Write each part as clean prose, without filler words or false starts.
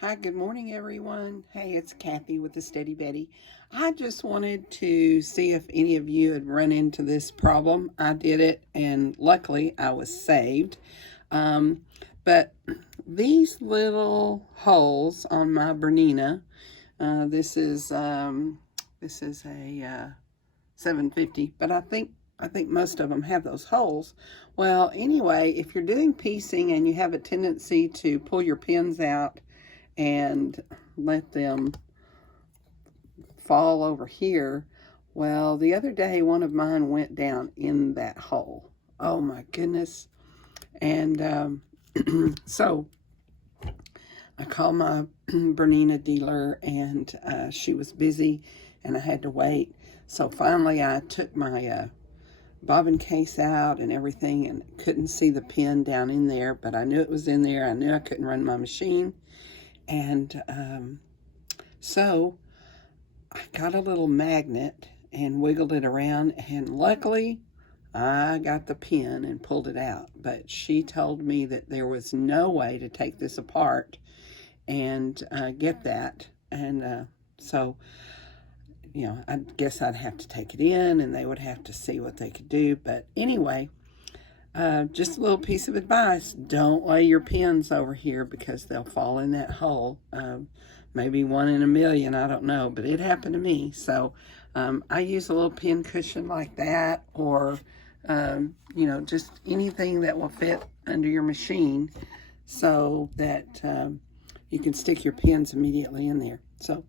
Hi, good morning, everyone. Hey, it's Kathy with the Steady Betty. I just wanted to see if any of you had run into this problem. I did it, and luckily I was saved. Um, but these little holes on my Bernina, uh, this is um, this is a 750, but I think most of them have those holes. Well, anyway, if you're doing piecing and you have a tendency to pull your pins out and let them fall over here. Well, the other day, one of mine went down in that hole. Oh my goodness. And so I called my Bernina dealer, and she was busy and I had to wait. So finally, I took my bobbin case out and everything and couldn't see the pin down in there, but I knew it was in there. I knew I couldn't run my machine. And so I got a little magnet and wiggled it around, and luckily I got the pin and pulled it out. But she told me that there was no way to take this apart and get that. And so, I guess I'd have to take it in and they would have to see what they could do. But anyway, just a little piece of advice. Don't lay your pins over here because they'll fall in that hole. Maybe one in a million, I don't know, but it happened to me. So I use a little pin cushion like that, or, just anything that will fit under your machine so that you can stick your pins immediately in there. So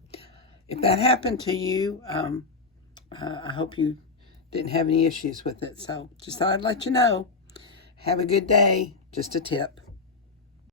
if that happened to you, I hope you didn't have any issues with it. So just thought I'd let you know. Have a good day. Just a tip.